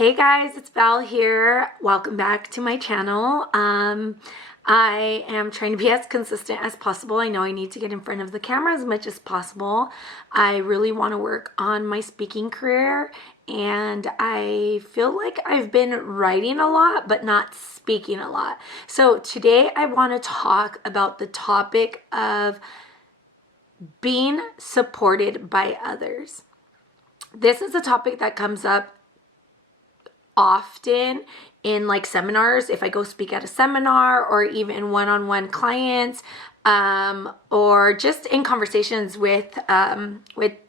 Hey guys, it's Val here. Welcome back to my channel. I am trying to be as consistent as possible. I know I need to get in front of the camera as much as possible. I really want to work on my speaking career, and I feel like I've been writing a lot but not speaking a lot. So today I want to talk about the topic of being supported by others. This is a topic that comes up often in like seminars, if I go speak at a seminar, or even one-on-one clients, or just in conversations with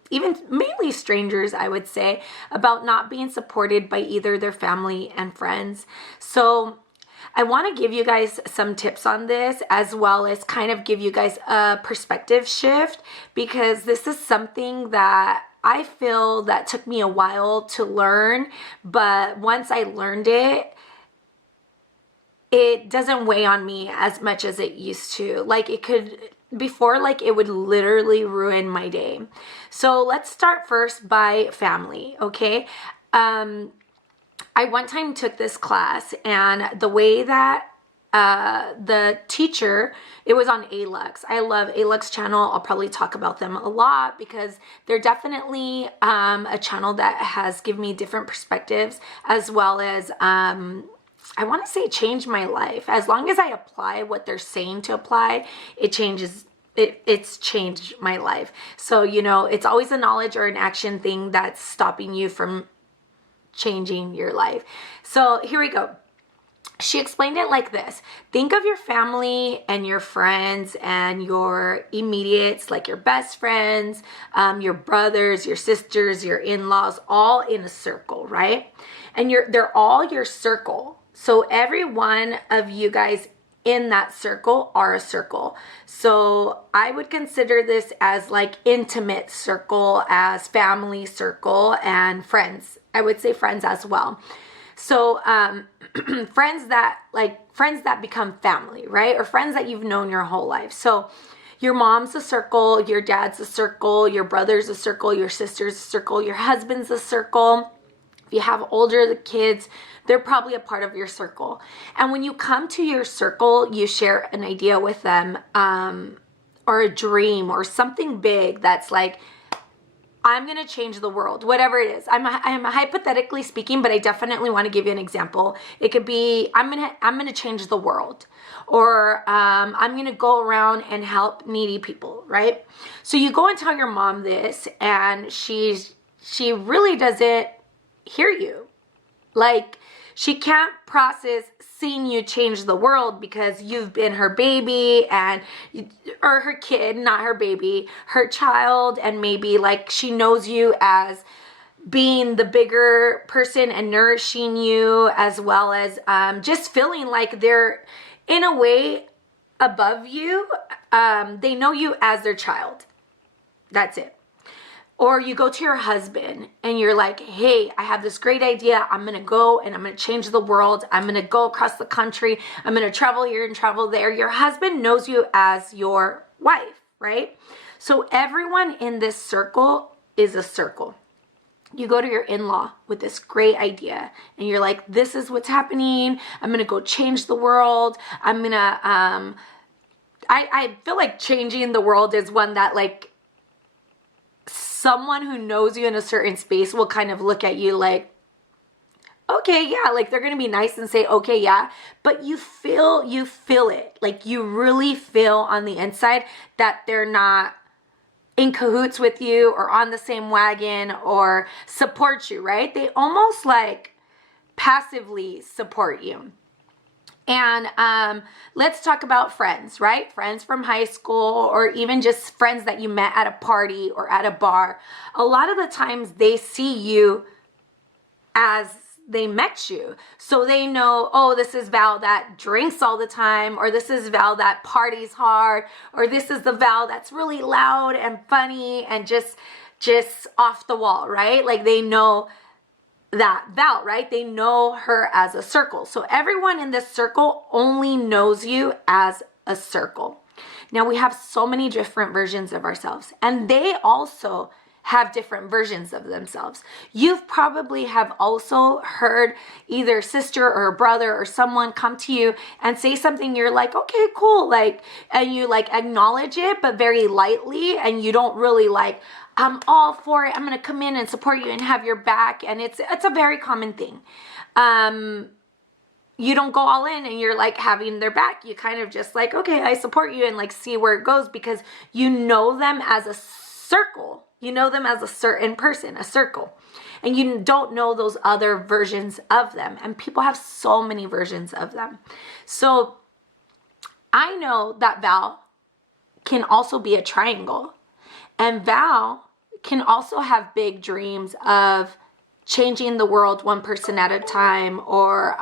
even mainly strangers, I would say, about not being supported by either their family and friends. So I want to give you guys some tips on this, as well as kind of give you guys a perspective shift, because this is something that I feel that took me a while to learn, but once I learned it, it doesn't weigh on me as much as it used to. Like it could, before, like it would literally ruin my day. So let's start first by family, okay? I one time took this class, and the way that the teacher, it was on ALUX. I love ALUX channel. I'll probably talk about them a lot because they're definitely a channel that has given me different perspectives, as well as I want to say changed my life. As long as I apply what they're saying to apply, it changes. It's changed my life. So, you know, it's always a knowledge or an action thing that's stopping you from changing your life. So here we go. She explained it like this. Think of your family and your friends and your immediates, like your best friends, your brothers, your sisters, your in-laws, all in a circle, right? And they're all your circle. So every one of you guys in that circle are a circle. So I would consider this as like intimate circle, as family circle, and friends. I would say friends as well. So friends that become family, right? Or friends that you've known your whole life. So your mom's a circle, your dad's a circle, your brother's a circle, your sister's a circle, your husband's a circle. If you have older kids, they're probably a part of your circle. And when you come to your circle, you share an idea with them, or a dream or something big that's like, I'm going to change the world, whatever it is. I'm hypothetically speaking, but I definitely want to give you an example. It could be, I'm going to change the world, or I'm going to go around and help needy people, right? So you go and tell your mom this, and she really doesn't hear you. Like, she can't process seeing you change the world because you've been her baby or her kid, not her baby, her child, and maybe like she knows you as being the bigger person and nourishing you, as well as just feeling like they're in a way above you. They know you as their child. That's it. Or you go to your husband and you're like, hey, I have this great idea. I'm going to go and I'm going to change the world. I'm going to go across the country. I'm going to travel here and travel there. Your husband knows you as your wife, right? So everyone in this circle is a circle. You go to your in-law with this great idea and you're like, this is what's happening. I'm going to go change the world. I'm going to, I feel like changing the world is one that like, someone who knows you in a certain space will kind of look at you like, okay, yeah, like they're going to be nice and say, okay, yeah. But you feel it. Like you really feel on the inside that they're not in cahoots with you or on the same wagon or support you, right? They almost like passively support you. And let's talk about friends, right? Friends from high school, or even just friends that you met at a party or at a bar. A lot of the times they see you as they met you. So they know, oh, this is Val that drinks all the time, or this is Val that parties hard, or this is the Val that's really loud and funny and just off the wall, right? Like they know that Val, right? They know her as a circle. So everyone in this circle only knows you as a circle. Now we have so many different versions of ourselves, and they also have different versions of themselves. You've probably have also heard either sister or brother or someone come to you and say something, you're like, okay, cool, like, and you like acknowledge it, but very lightly, and you don't really like, I'm all for it, I'm gonna come in and support you and have your back. And it's a very common thing. You don't go all in and you're like having their back. You kind of just like, okay, I support you, and like see where it goes, because you know them as a circle. You know them as a certain person, a circle. And you don't know those other versions of them. And people have so many versions of them. So I know that Val can also be a triangle. And Val can also have big dreams of changing the world one person at a time, or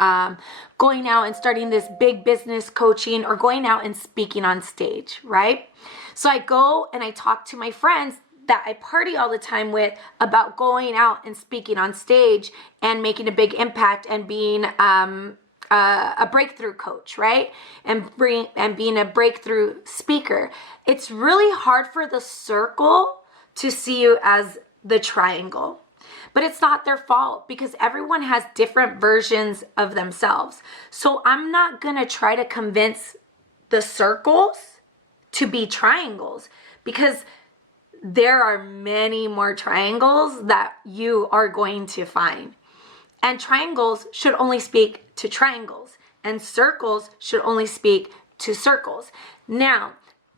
going out and starting this big business coaching, or going out and speaking on stage, right? So I go and I talk to my friends that I party all the time with about going out and speaking on stage and making a big impact and being a breakthrough coach, right? And being a breakthrough speaker. It's really hard for the circle to see you as the triangle. But it's not their fault, because everyone has different versions of themselves. So I'm not going to try to convince the circles to be triangles, because there are many more triangles that you are going to find. And triangles should only speak to triangles, and circles should only speak to circles. Now,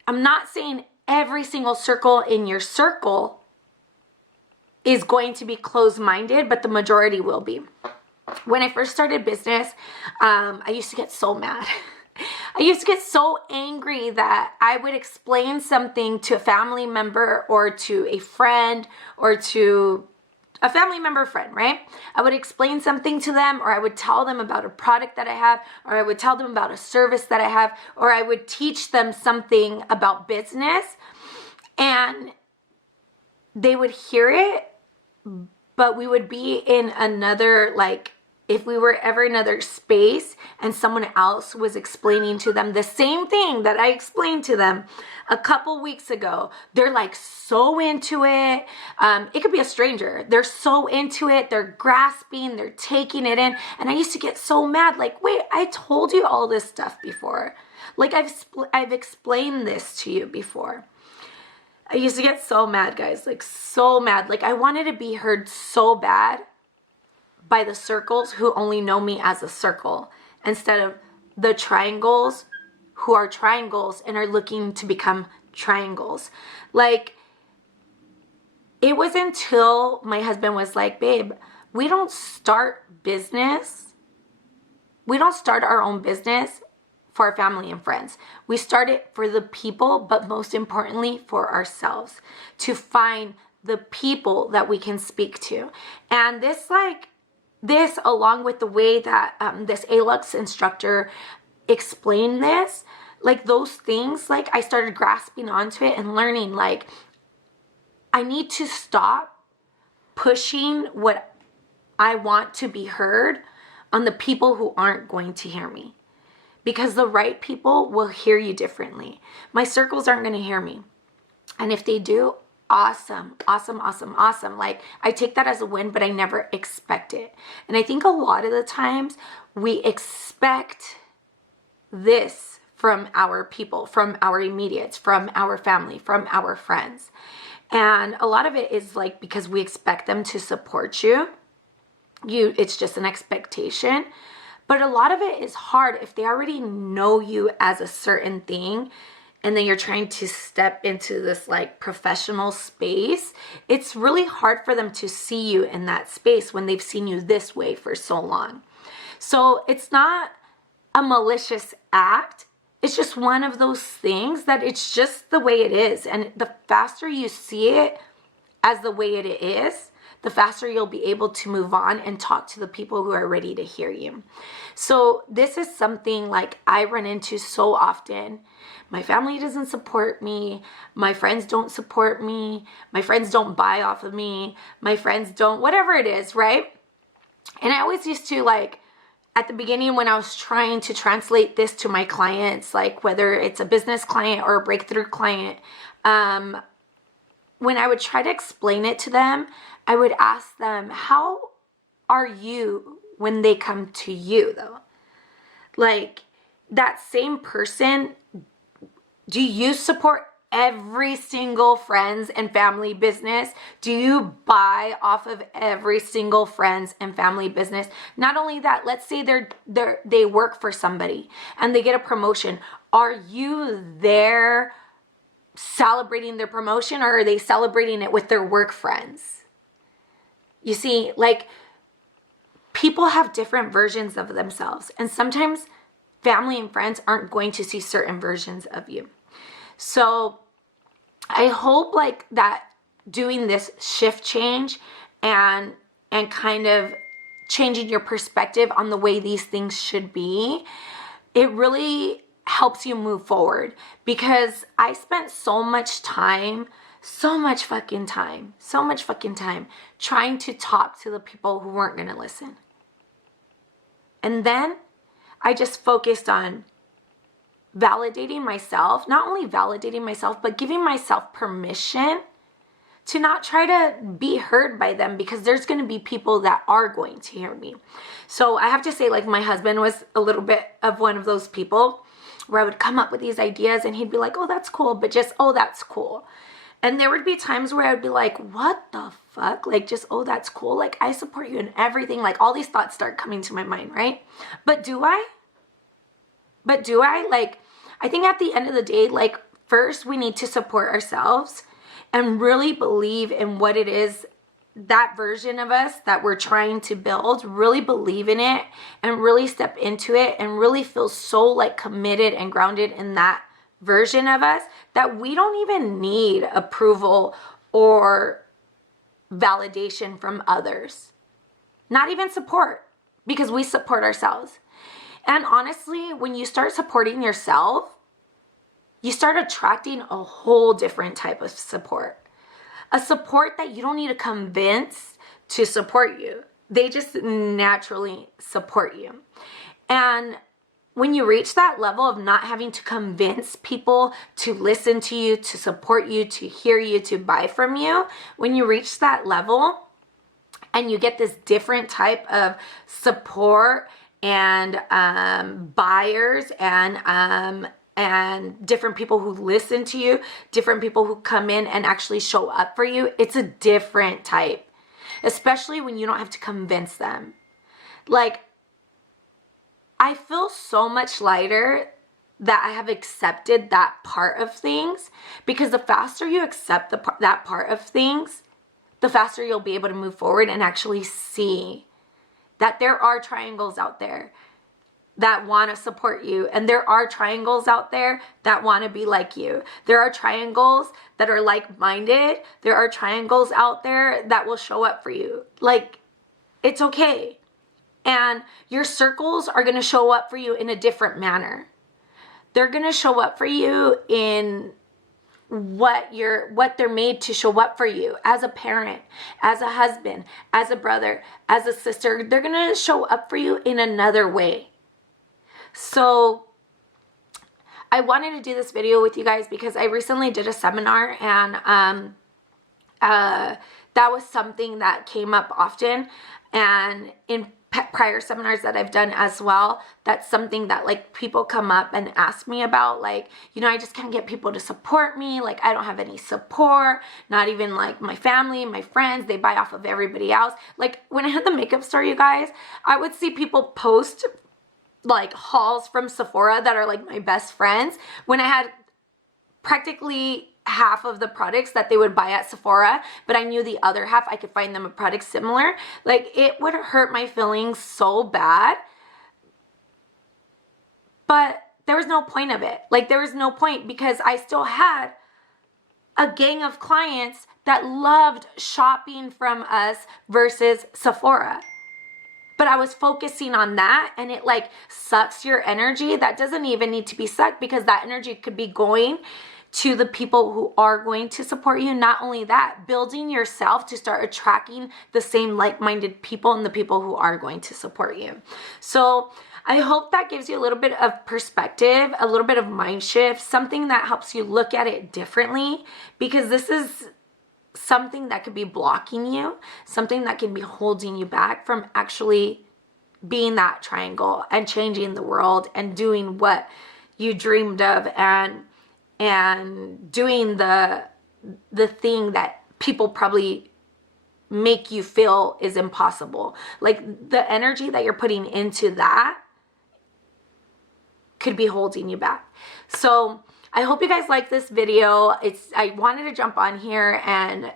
I'm not saying every single circle in your circle is going to be closed-minded, but the majority will be. When I first started business, I used to get so mad. I used to get so angry that I would explain something to a family member or to a friend or to a family member friend, right? I would explain something to them, or I would tell them about a product that I have, or I would tell them about a service that I have, or I would teach them something about business, and they would hear it, but we would be in another, like, if we were ever in another space and someone else was explaining to them the same thing that I explained to them a couple weeks ago, they're like so into it. It could be a stranger. They're so into it. They're grasping, they're taking it in. And I used to get so mad, like, wait, I told you all this stuff before. Like, I've explained this to you before. I used to get so mad, guys, like so mad. Like, I wanted to be heard so bad by the circles who only know me as a circle, instead of the triangles who are triangles and are looking to become triangles. Like, it was until my husband was like, babe, we don't start our own business for our family and friends. We start it for the people, but most importantly for ourselves, to find the people that we can speak to. And this, along with the way that this ALUX instructor explained this, like those things, like I started grasping onto it and learning, like, I need to stop pushing what I want to be heard on the people who aren't going to hear me. Because the right people will hear you differently. My circles aren't going to hear me. And if they do, awesome, awesome, awesome, awesome. Like, I take that as a win, but I never expect it. And I think a lot of the times we expect this from our people, from our immediates, from our family, from our friends. And a lot of it is like because we expect them to support you. It's just an expectation. But a lot of it is hard if they already know you as a certain thing, and then you're trying to step into this like professional space. It's really hard for them to see you in that space when they've seen you this way for so long. So it's not a malicious act. It's just one of those things that it's just the way it is. And the faster you see it as the way it is, the faster you'll be able to move on and talk to the people who are ready to hear you. So this is something like I run into so often. My family doesn't support me. My friends don't support me. My friends don't buy off of me. My friends don't, whatever it is, right? And I always used to, like, at the beginning when I was trying to translate this to my clients, like whether it's a business client or a breakthrough client, when I would try to explain it to them, I would ask them, how are you when they come to you though? Like, that same person, do you support every single friends and family business? Do you buy off of every single friends and family business? Not only that, let's say they work for somebody and they get a promotion. Are you there celebrating their promotion, or are they celebrating it with their work friends? You see, like, people have different versions of themselves, and sometimes family and friends aren't going to see certain versions of you. So I hope like that doing this shift change and kind of changing your perspective on the way these things should be, it really helps you move forward. Because I spent so much fucking time trying to talk to the people who weren't going to listen. And then I just focused on validating myself, not only validating myself, but giving myself permission to not try to be heard by them, because there's going to be people that are going to hear me. So I have to say, like, my husband was a little bit of one of those people where I would come up with these ideas and he'd be like, oh, that's cool, but just, oh, that's cool. And there would be times where I'd be like, what the fuck? Like, just, oh, that's cool. Like, I support you in everything. Like, all these thoughts start coming to my mind, right? But do I? Like, I think at the end of the day, like, first we need to support ourselves and really believe in what it is, that version of us that we're trying to build, really believe in it and really step into it and really feel so like committed and grounded in that version of us that we don't even need approval or validation from others. Not even support, because we support ourselves. And honestly, when you start supporting yourself, you start attracting a whole different type of support. A support that you don't need to convince to support you. They just naturally support you. And when you reach that level of not having to convince people to listen to you, to support you, to hear you, to buy from you, when you reach that level and you get this different type of support and buyers and different people who listen to you, different people who come in and actually show up for you, it's a different type, especially when you don't have to convince them. Like, I feel so much lighter that I have accepted that part of things, because the faster you accept that part of things, the faster you'll be able to move forward and actually see that there are triangles out there that want to support you, and there are triangles out there that want to be like you. There are triangles that are like-minded. There are triangles out there that will show up for you. Like, it's okay. And your circles are going to show up for you in a different manner. They're going to show up for you in what they're made to show up for you, as a parent, as a husband, as a brother, as a sister. They're going to show up for you in another way. So I wanted to do this video with you guys because I recently did a seminar, and that was something that came up often, and in prior seminars that I've done as well, that's something that like people come up and ask me about, like, you know, I just can't get people to support me. Like, I don't have any support, not even like my family, my friends, they buy off of everybody else. Like, when I had the makeup store, you guys, I would see people post like hauls from Sephora that are like my best friends, when I had practically half of the products that they would buy at Sephora, but I knew the other half I could find them a product similar. Like, it would hurt my feelings so bad, but there was no point of it. Like, there was no point, because I still had a gang of clients that loved shopping from us versus Sephora. But I was focusing on that, and it like sucks your energy. That doesn't even need to be sucked, because that energy could be going to the people who are going to support you. Not only that, building yourself to start attracting the same like-minded people and the people who are going to support you. So I hope that gives you a little bit of perspective, a little bit of mind shift, something that helps you look at it differently, because this is something that could be blocking you, something that can be holding you back from actually being that triangle and changing the world and doing what you dreamed of, and doing the thing that people probably make you feel is impossible. Like the energy that you're putting into that could be holding you back. So I hope you guys like this video. I wanted to jump on here and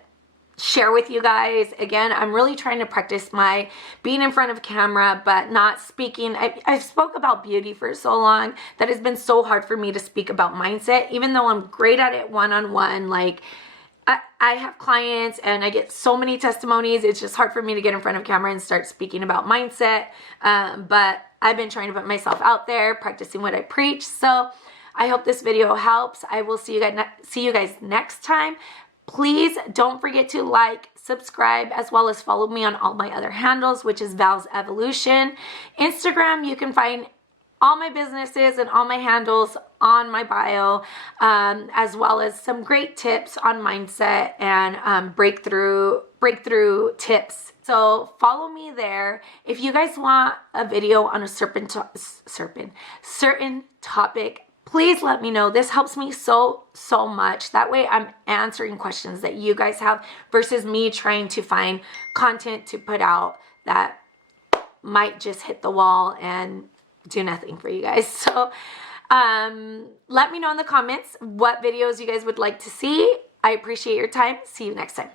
share with you guys. Again, I'm really trying to practice my being in front of camera, but not speaking. I've spoke about beauty for so long that it's been so hard for me to speak about mindset, even though I'm great at it one-on-one. Like I have clients and I get so many testimonies. It's just hard for me to get in front of camera and start speaking about mindset. But I've been trying to put myself out there, practicing what I preach. So I hope this video helps. I will see you guys next time. Please don't forget to like, subscribe, as well as follow me on all my other handles, which is Val's Evolution. Instagram, you can find all my businesses and all my handles on my bio, as well as some great tips on mindset and breakthrough tips. So follow me there. If you guys want a video on a certain topic, please let me know. This helps me so much. That way I'm answering questions that you guys have versus me trying to find content to put out that might just hit the wall and do nothing for you guys. So let me know in the comments what videos you guys would like to see. I appreciate your time. See you next time.